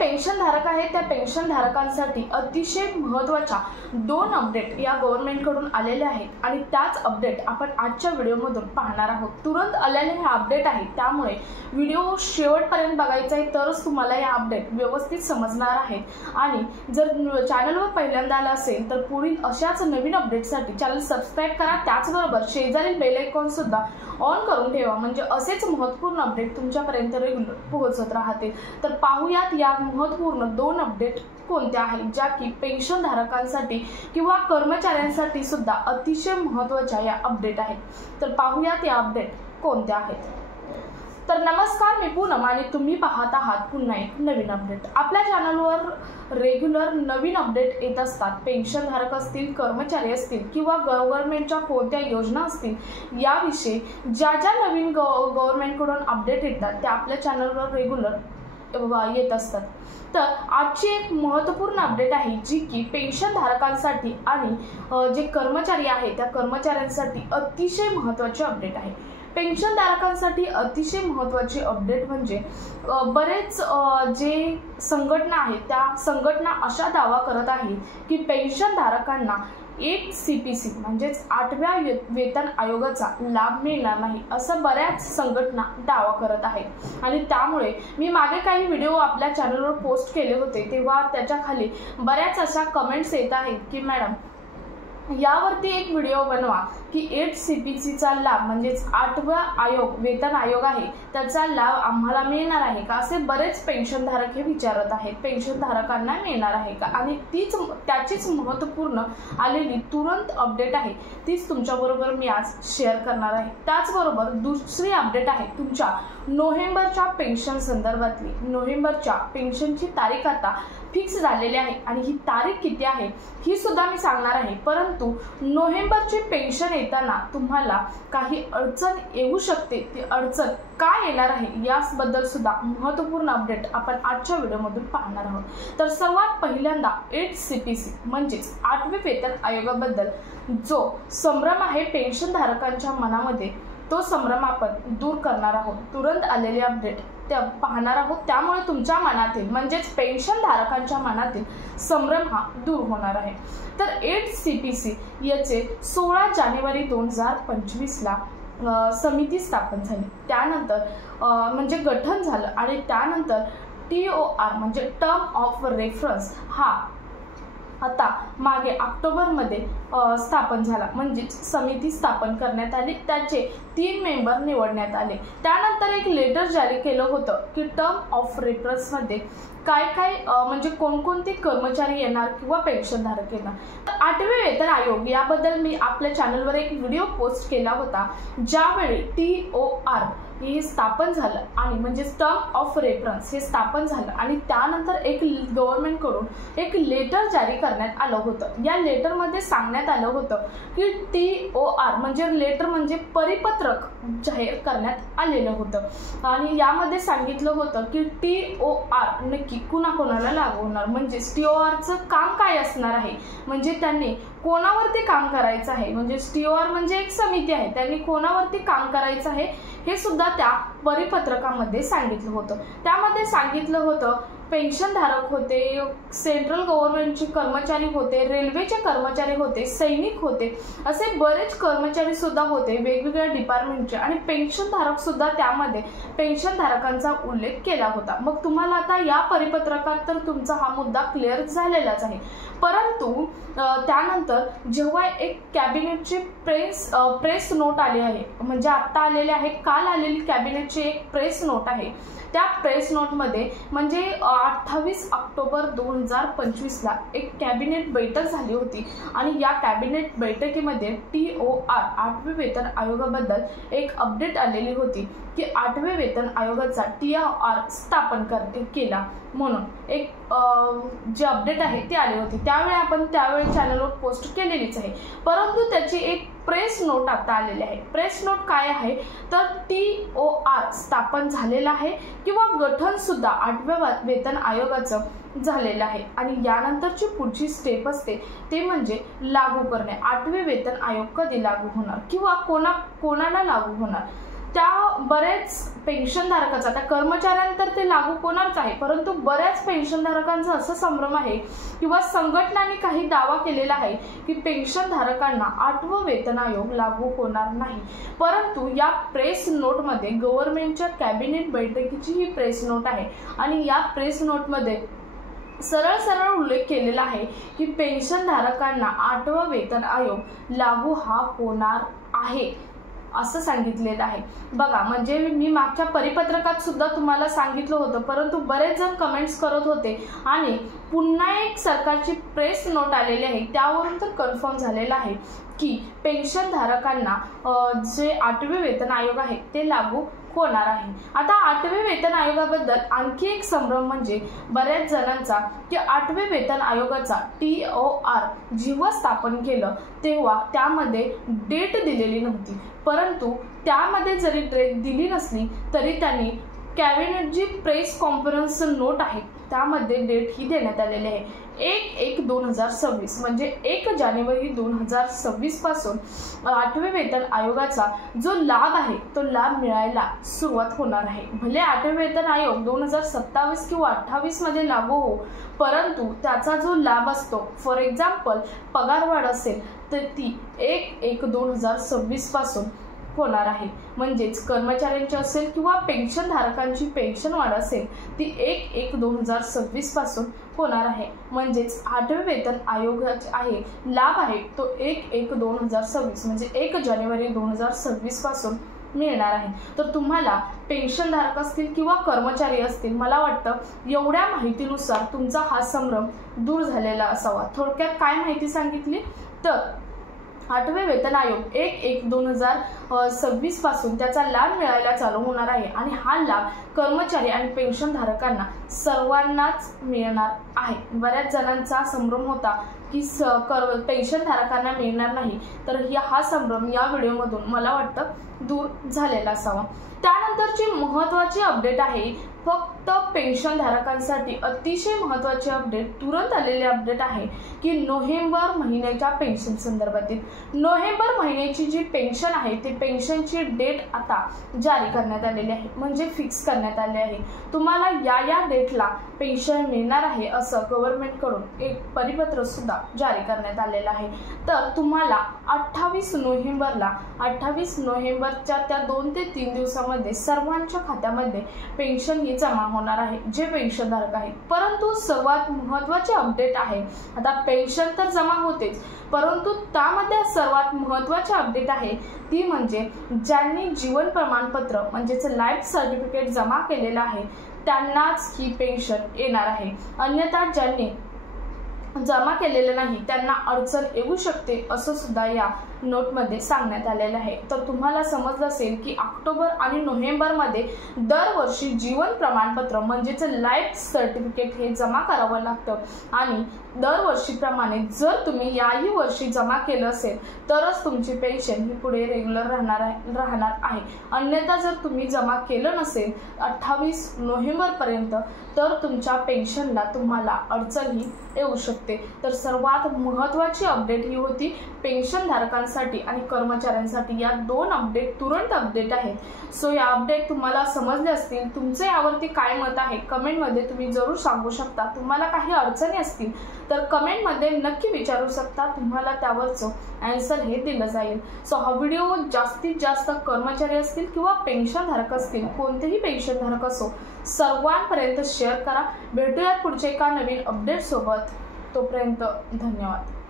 Pension धारक आहेत त्या पेन्शन धारकांसाठी अतिशय महत्त्वाच्या 2 अपडेट या गव्हर्नमेंट कडून आलेले आहेत आणि त्याच अपडेट आपण आजच्या व्हिडिओमधून पाहणार आहोत। तुरंत आलेले हे अपडेट आहे, त्यामुळे व्हिडिओ शेवटपर्यंत बघायचा आहे तरच तुम्हाला या अपडेट व्यवस्थित समजणार आहेत। आणि जर चॅनलवर पहिल्यांदा आला असेल तर पुढील अशाच नवीन अपडेटसाठी चॅनल सबस्क्राइब करा, त्याचबरोबर शेजारील बेल आयकॉन सुद्धा ऑन करून ठेवा, म्हणजे असेच महत्त्वपूर्ण अपडेट तुमच्यापर्यंत रेग्युलर पोहोचत राहतील। तर पाहूयात या महत्त्वपूर्ण 2 अपडेट कोणत्या आहेत ज्या की पेन्शन धारकांसाठी किंवा कर्मचाऱ्यांसाठी सुद्धा अतिशय महत्त्वाच्या या अपडेट आहेत। तर पाहूयात या अपडेट कोणत्या आहेत। तर नमस्कार, मी पूनम आणि तुम्ही पाहत आहात पुन्हा एक नवीन अपडेट। आपल्या चॅनलवर रेग्युलर नवीन अपडेट येत असतात। पेन्शन धारक असतील, कर्मचारी असतील किंवा गव्हर्नमेंटच्या कोणत्या योजना असतील याविषयी ज्या नवीन गव्हर्नमेंट कडून अपडेट येतात त्या आपल्या चॅनलवर रेग्युलर येत असतात। तर आजची एक महत्त्वपूर्ण अपडेट आहे जी की पेन्शन धारकांसाठी आणि जे कर्मचारी आहेत त्या कर्मचाऱ्यांसाठी अतिशय महत्त्वाची अपडेट आहे। पेन्शन धारकांसाठी अतिशय महत्त्वाची अपडेट म्हणजे बरेच जे संघटना आहेत त्या संघटना अशा दावा करत आहेत की पेन्शन धारकांना 8 CPC म्हणजेच 8व्या वेतन आयोगाचा लाभ मिळणार नाही, असं बऱ्याच संघटना दावा करत आहेत। आणि त्यामुळे मी मागे काही व्हिडिओ आपल्या चॅनलवर पोस्ट केले होते तेव्हा त्याच्या खाली बऱ्याच अशा कमेंट्स येत आहेत की मॅडम यावरती एक व्हिडिओ बनवा की 8 CPCचा लाभ म्हणजेच 8वा वेतन आयोग आहे त्याचा लाभ आम्हाला मिळणार आहे का, असे बरेच पेन्शन धारक हे विचारत आहेत। पेन्शन धारकांना मिळणार आहे का, आणि त्याचीच महत्त्वपूर्ण आलेली तुरंत अपडेट आहे तीच तुमच्याबरोबर मी आज शेअर करणार आहे। त्याचबरोबर दुसरी अपडेट आहे तुमच्या नोव्हेंबरच्या पेन्शन संदर्भातली। नोव्हेंबरच्या पेन्शनची तारीख आता फिक्स झालेली आहे आणि ही तारीख किती आहे ही सुद्धा मी सांगणार आहे। परंतु नोव्हेंबरची पेन्शन येताना तुम्हाला काही अडचण येऊ शकते, ती अडचण काय येणार आहे याबद्दल सुद्धा महत्त्वपूर्ण अपडेट आपण आजच्या व्हिडिओमधून पाहणार आहोत। तर सर्वात पहिल्यांदा 8 CPC म्हणजेच 8वे वेतन आयोगाबद्दल जो संभ्रम आहे पेन्शन धारकांच्या मनामध्ये तो संभ्रम आपण दूर करणार आहोत। तुरंत आलेले अपडेट ते पाहणार आहोत, त्यामुळे तुमच्या मनातील म्हणजेच पेन्शन धारकांच्या मनातील संभ्रम हा दूर होणार आहे। तर 8 CPC याचे 16 जानेवारी 2025 ला समिती स्थापन झाली, त्यानंतर म्हणजे गठन झालं आणि त्यानंतर TOR म्हणजे टर्म ऑफ रेफरन्स हा आता मागे ऑक्टोबरमध्ये स्थापन झाला, म्हणजे समिती स्थापन करण्यात आली, त्याचे 3 मेंबर निवडण्यात आले। त्यानंतर एक लेटर जारी केलं होतं की टर्म ऑफ रेफरन्स मध्ये काय म्हणजे कोणकोणते कर्मचारी येणार किंवा पेन्शन धारक येणार। तर 8वे वेतन आयोग याबद्दल मी आपल्या चॅनलवर एक व्हिडिओ पोस्ट केला होता ज्यावेळी TOR हे स्थापन झालं आणि म्हणजे टर्म ऑफ रेफरन्स हे स्थापन झालं आणि त्यानंतर एक गव्हर्नमेंट कडून एक लेटर जारी करण्यात आलं होतं। या लेटर मध्ये सांगण्यात आलं होतं की TOR म्हणजे लेटर म्हणजे परिपत्रक जाहीर करण्यात आलेलं होतं आणि यामध्ये सांगितलं होतं की TOR नक्की कुणाकोणाला लागू होणार, म्हणजे TORचं काम काय असणार आहे, म्हणजे त्यांनी कोणावरती काम करायचं आहे, म्हणजे TOR म्हणजे एक समिती आहे, त्यांनी कोणावरती काम करायचं आहे हे सुद्धा त्या परिपत्रकामध्ये सांगितलं होतं। त्यामध्ये सांगितलं होतं पेन्शन धारक होते, सेंट्रल गव्हर्नमेंटचे कर्मचारी होते, रेल्वेचे कर्मचारी होते, सैनिक होते, असे बरेच कर्मचारी सुद्धा होते वेगवेगळ्या डिपार्टमेंटचे आणि पेन्शन धारक सुद्धा त्यामध्ये पेन्शन धारकांचा उल्लेख केला होता। मग तुम्हाला आता या परिपत्रकात तर तुमचा हा मुद्दा क्लिअर झालेलाच आहे। परंतु त्यानंतर जेव्हा एक कॅबिनेटची प्रेस नोट आली आहे, म्हणजे आता आलेले आहे, काल आलेली कॅबिनेटची एक प्रेस नोट आहे, त्या प्रेस नोटमध्ये म्हणजे 28 ऑक्टोबर 2025 ला एक कॅबिनेट बैठक झाली होती आणि या कॅबिनेट बैठकीमध्ये TOR 8वे वेतन आयोगाबद्दल एक अपडेट आलेली होती की 8वे वेतन आयोगाचा TOR स्थापन केला म्हणून एक जे अपडेट आहे ते आले होते। त्यावेळी चॅनलवर पोस्ट केलेलीच आहे, परंतु त्याची एक प्रेस नोट आता आलेली आहे। प्रेस नोट काय आहे तर TOR स्थापन झालेला आहे किंवा गठन सुद्धा 8व्या वेतन आयोगाचं झालेलं आहे आणि यानंतरची पुढची स्टेप असते ते म्हणजे लागू करणे। 8वे वेतन आयोग कधी लागू होणार किंवा कोणाला लागू होणार त्या बरेच पेन्शनधारकांचा, त्या कर्मचाऱ्यांना तर ते लागू होणारच आहे, परंतु बऱ्याच पेन्शनधारकांचा असं संभ्रम आहे किंवा संघटनांनी काही दावा केलेला आहे की पेन्शनधारकांना 8वं वेतन आयोग लागू होणार नाही। परंतु या प्रेस नोटमध्ये गव्हर्नमेंटच्या कॅबिनेट बैठकीची ही प्रेस नोट आहे आणि या प्रेस नोटमध्ये सरळ सरळ उल्लेख केलेला आहे की पेन्शनधारकांना 8वं वेतन आयोग लागू हा होणार आहे असं सांगितलेलं आहे। बघा, म्हणजे मी मागच्या परिपत्रकात सुद्धा तुम्हाला सांगितलं होतं, परंतु बरेच जण कमेंट्स करत होते आणि पुन्हा एक सरकारची प्रेस नोट आलेली आहे, त्यावरून तर कन्फर्म झालेलं आहे की पेन्शनधारकांना जे 8वे वेतन आयोग आहे ते लागू होणार आहे। आता 8वे वेतन आयोगाबद्दल आणखी एक संभ्रम म्हणजे बऱ्याच जणांचा की 8वे वेतन आयोगाचा TOR जेव्हा स्थापन केलं तेव्हा त्यामध्ये डेट दिलेली नव्हती, परंतु त्यामध्ये जरी डेट दिली नसली तरी त्यांनी कॅबिनेट जी प्रेस कॉन्फरन्स नोट आहे त्यामध्ये डेट ही देण्यात आलेली आहे 1/1/2026 म्हणजे 1 जानेवारी 2026 पासून 8वे वेतन आयोगाचा जो लाभ आहे तो लाभ मिळायला सुरुवात होणार आहे। भले 8वे वेतन आयोग 2027 किंवा 28 मध्ये लागू हो, परंतु त्याचा जो लाभ असतो, फॉर एक्झाम्पल पगारवाढ असेल तर ती 1/1/2026 पासून होणार आहे। म्हणजेच कर्मचाऱ्यांची असेल किंवा पेन्शनधारकांची पेन्शन वाढ असेल ती 1/1/2026 पासून होणार आहे। म्हणजेच 8वे वेतन आयोगाचे आहे लाभ आहे तो 1/1/2026 म्हणजे 1 जानेवारी 2026 पासून मिळणार आहे। तर तुम्हाला पेन्शनधारक असतील किंवा कर्मचारी असतील, मला वाटतं एवढ्या माहितीनुसार तुमचा हा संभ्रम दूर झालेला असावा। थोडक्यात काय माहिती सांगितली तर 8वे वेतन आयोग 1/1/2026 पासून त्याचा लाभ मिळायला चालू होणार आहे आणि हा लाभ कर्मचारी आणि पेन्शनधारकांना सर्वांनाच मिळणार आहे। बऱ्याच जणांचा संभ्रम होता की पेन्शनधारकांना मिळणार नाही, तर हा संभ्रम या व्हिडिओमधून मला वाटतं दूर झालेला असावा। त्यानंतरची महत्त्वाची अपडेट आहे फक्त पेन्शनधारकांसाठी अतिशय महत्त्वाचे अपडेट, तुरंत आलेले अपडेट आहे की नोव्हेंबर महिन्याच्या पेन्शन संदर्भातील नोव्हेंबर महिन्याची जी पेन्शन आहे ती पेन्शनची डेट आता जारी करण्यात आलेली आहे, म्हणजे फिक्स करण्यात आले आहे। तुम्हाला या डेटला पेन्शन मिळणार आहे असं गव्हर्नमेंटकडून एक परिपत्र सुद्धा जारी करण्यात आलेलं आहे। तर तुम्हाला 28 नोव्हेंबरच्या त्या 2 ते 3 दिवसामध्ये सर्वांच्या खात्यामध्ये पेन्शन ही जमा होणार आहे जे पेन्शनधारक आहेत। परंतु सर्वात महत्त्वाचे अपडेट आहे, आता पेन्शन तर जमा होतेच, परंतु त्यामध्ये सर्वात महत्त्वाचे अपडेट आहे ती म्हणजे ज्यांनी जीवन प्रमाणपत्र म्हणजेच लाईफ सर्टिफिकेट जमा केलेलं आहे त्यांनाच ही पेन्शन येणार आहे। अन्यथा ज्यांनी जमा केलेलं नाही त्यांना अडचण येऊ शकते असं सुद्धा या नोटमध्ये सांगण्यात आलेलं आहे। तर तुम्हाला समजलं असेल की ऑक्टोबर आणि नोव्हेंबरमध्ये दरवर्षी जीवन प्रमाणपत्र म्हणजेच लाईफ सर्टिफिकेट हे जमा करावं लागतं आणि दरवर्षीप्रमाणे जर तुम्ही याही वर्षी जमा केलं असेल तरच तुमची पेन्शन ही पुढे रेग्युलर राहणार आहे। अन्यथा जर तुम्ही जमा केलं नसेल 28 नोव्हेंबरपर्यंत तर तुमच्या पेन्शनला तुम्हाला अडचण ही येऊ शकते। तर सर्वात महत्त्वाची अपडेट ही होती पेन्शनधारकांसाठी आणि कर्मचाऱ्यांसाठी। या 2 अपडेट तुरंत अपडेट आहेत। सो या अपडेट तुम्हाला समजले असतील। तुमचे यावरती काय मत आहे कमेंटमध्ये तुम्ही जरूर सांगू शकता। तुम्हाला काही अडचणी असतील तर कमेंटमध्ये नक्की विचारू शकता, तुम्हाला त्यावरचं आन्सर हे दिलं जाईल। सो हा व्हिडिओ जास्तीत जास्त कर्मचारी असतील किंवा पेन्शनधारक असतील, कोणतेही पेन्शनधारक असो, सर्वांपर्यंत शेअर करा। भेटूयात पुढच्या एका नवीन अपडेट सोबत, तोपर्यंत धन्यवाद।